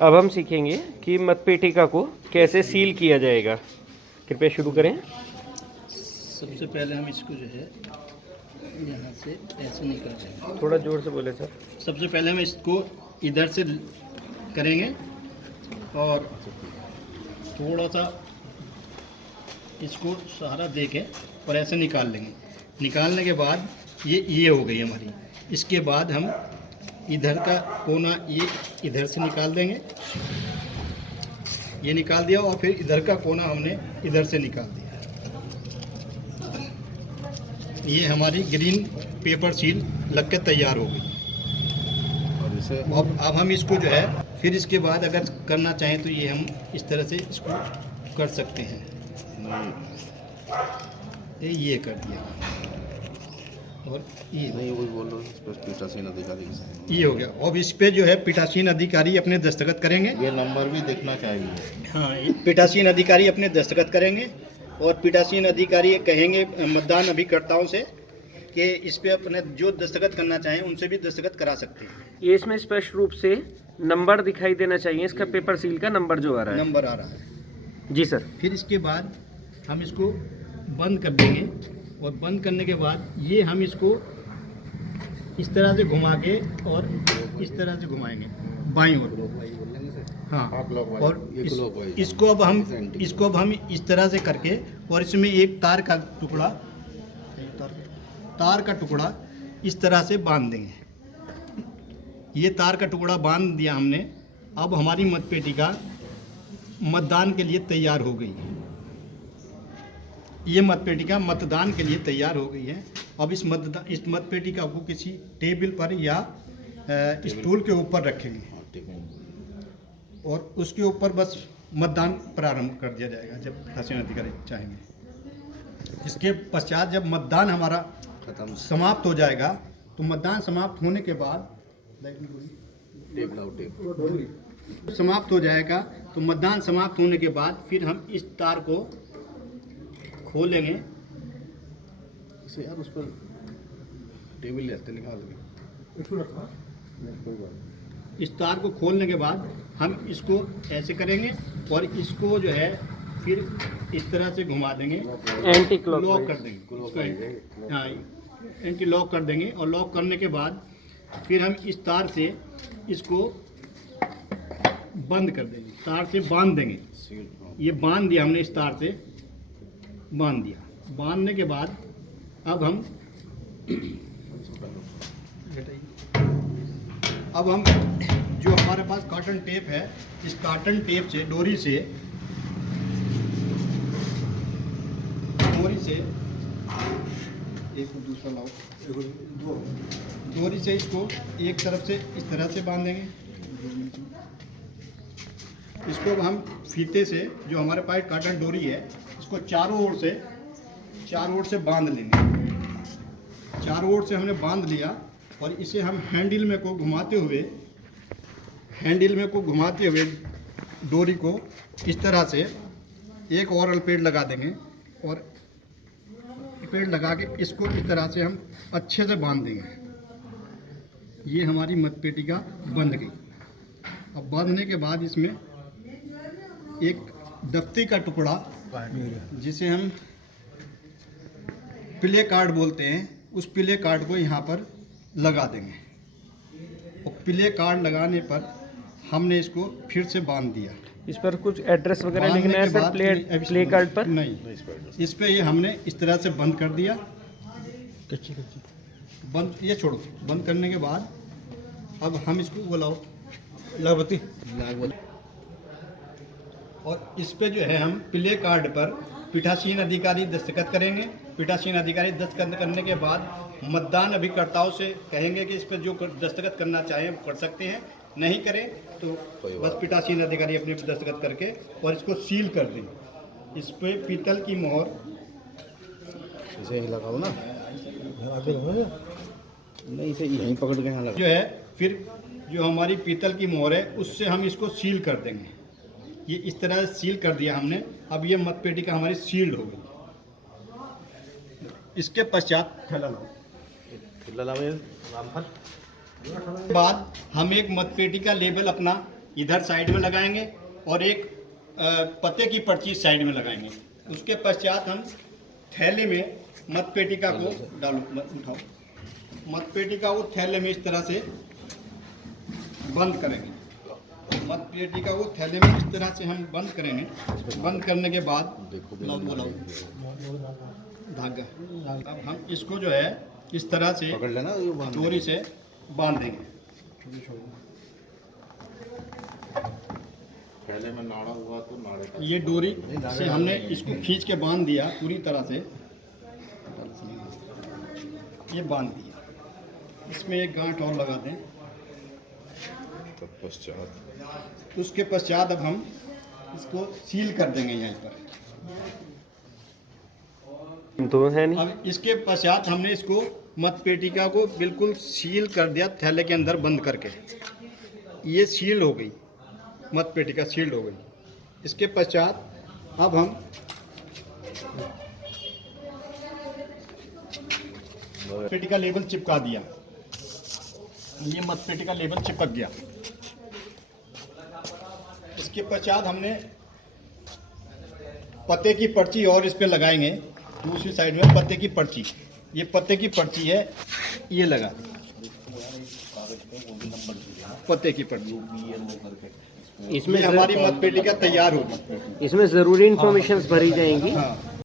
अब हम सीखेंगे कि मतपेटिका को कैसे सील किया जाएगा। कृपया शुरू करें। सबसे पहले हम इसको जो है यहाँ से ऐसे निकाल देंगे। थोड़ा जोर से बोले सर। सबसे पहले हम इसको इधर से करेंगे और थोड़ा सा इसको सहारा दे के और ऐसे निकाल लेंगे। निकालने के बाद ये हो गई हमारी। इसके बाद हम इधर का कोना ये इधर से निकाल देंगे। ये निकाल दिया और फिर इधर का कोना हमने इधर से निकाल दिया। ये हमारी ग्रीन पेपर सील लग के तैयार हो गई। अब हम इसको जो है फिर इसके बाद अगर करना चाहें तो ये हम इस तरह से इसको कर सकते हैं। ये कर दिया और ये नहीं वही बोल रहा हूँ पीठासीन अधिकारी ये हो गया। अब इस पे जो है पीठासीन अधिकारी अपने दस्तखत करेंगे। ये नंबर भी देखना चाहिए। हाँ, पीठासीन अधिकारी अपने दस्तखत करेंगे और पीठासीन अधिकारी कहेंगे मतदान अभिकर्ताओं से कि इस पे अपने जो दस्तखत करना चाहें उनसे भी दस्तखत करा सकते हैं। ये इसमें स्पष्ट रूप से नंबर दिखाई देना चाहिए, इसका पेपर सील का नंबर जो आ रहा है। नंबर आ रहा है जी सर। फिर इसके बाद हम इसको बंद कर देंगे और बंद करने के बाद ये हम इसको इस तरह से घुमा के और इस तरह से घुमाएंगे बाईं ओर। हाँ, और इसको अब हम इस तरह से करके और इसमें एक तार का टुकड़ा इस तरह से बांध देंगे। ये तार का टुकड़ा बांध दिया हमने। अब हमारी मतपेटिका मतदान के लिए तैयार हो गई है। ये मतपेटिका मतदान के लिए तैयार हो गई है। अब इस मतपेटिका को किसी टेबल पर या स्टूल के ऊपर रखेंगे और उसके ऊपर बस मतदान प्रारंभ कर दिया जाएगा जब पीठासीन अधिकारी चाहेंगे। इसके पश्चात जब मतदान हमारा समाप्त हो जाएगा तो मतदान समाप्त होने के बाद समाप्त हो जाएगा तो मतदान समाप्त होने के बाद फिर हम इस तार को खोलेंगे। इसे यार उस पर टेबल लेते निकाल इस तार को खोलने के बाद हम इसको ऐसे करेंगे और इसको जो है फिर इस तरह से घुमा देंगे, एंटी क्लॉक लॉक कर देंगे। हाँ, एंटी लॉक कर देंगे और लॉक करने के बाद फिर हम इस तार से इसको बंद कर देंगे, तार से बांध देंगे। ये बांध दिया हमने, इस तार से बांध दिया। बांधने के बाद अब हम जो हमारे पास कॉटन टेप है, इस कॉटन टेप से डोरी से एक दूसरा लाओ, डोरी से इसको एक तरफ से इस तरह से बांधेंगे। इसको हम फीते से जो हमारे पास कॉटन डोरी है इसको चारों ओर से बांध लेंगे। चारों ओर से हमने बांध लिया और इसे हम हैंडल में को घुमाते हुए डोरी को इस तरह से एक और पेड़ लगा देंगे और पेड़ लगा के इसको इस तरह से हम अच्छे से बांध देंगे। ये हमारी मतपेटिका बंध गई। अब बांधने के बाद इसमें एक दफ्ती का टुकड़ा जिसे हम प्ले कार्ड बोलते हैं, उस प्ले कार्ड को यहाँ पर लगा देंगे और प्ले कार्ड लगाने पर हमने इसको फिर से बांध दिया। इस पर कुछ एड्रेस वगैरह लिखना है सर प्ले कार्ड पर? नहीं, इस पे ये हमने इस तरह से बंद कर दिया। बंद, ये छोड़ो। बंद करने के बाद अब हम इसको बुलाओ लागवती और इस पे जो है हम प्ले कार्ड पर पीठासीन अधिकारी दस्तखत करेंगे। पीठासीन अधिकारी दस्तखत करने के बाद मतदान अभिकर्ताओं से कहेंगे कि इस पर जो दस्तखत करना चाहें कर सकते हैं, नहीं करें तो बस पीठासीन अधिकारी अपने दस्तखत करके और इसको सील कर दें। इस पे पीतल की मोहर इसे लगाओ ना, नहीं इसे यहीं पकड़ के यहाँ लगा जो है फिर जो हमारी पीतल की मोहर है उससे हम इसको सील कर देंगे। ये इस तरह से सील कर दिया हमने। अब ये मतपेटिका हमारी सील्ड हो गई। इसके पश्चात बाद हम एक मतपेटिका लेबल अपना इधर साइड में लगाएंगे और एक पत्ते की पर्ची साइड में लगाएंगे। उसके पश्चात हम थैले में मतपेटिका को उठाओ, मतपेटिका को थैले में इस तरह से बंद करेंगे। मतपेटिका को थैले में इस तरह से हम बंद करेंगे। बंद करने के बाद धागा, अब हम इसको जो है इस तरह से पकड़ लेना, ये बांध देना। डोरी से बांध देंगे। पहले में नाड़ा हुआ तो नाड़े का ये डोरी से हमने इसको खींच के बांध दिया पूरी तरह से, ये बांध दिया। इसमें एक गांठ और लगा दें। तत्पश्चात उसके पश्चात अब हम इसको सील कर देंगे यहीं पर। तो है नहीं। अब इसके पश्चात हमने इसको मतपेटिका को बिल्कुल सील कर दिया थैले के अंदर बंद करके। ये सील हो गई, मतपेटिका सील्ड हो गई। इसके पश्चात अब हम मतपेटिका लेबल चिपका दिया। ये मतपेटिका लेबल चिपक गया। इसके पश्चात हमने पत्ते की पर्ची और इस पे लगाएंगे। दूसरी साइड में पत्ते की पर्ची, ये पत्ते की पर्ची है, ये लगा दी पत्ते की पर्ची। इसमें ये हमारी मतपेटिका तैयार होगी। इसमें ज़रूरी इंफॉर्मेशंस भरी जाएंगी। हाँ।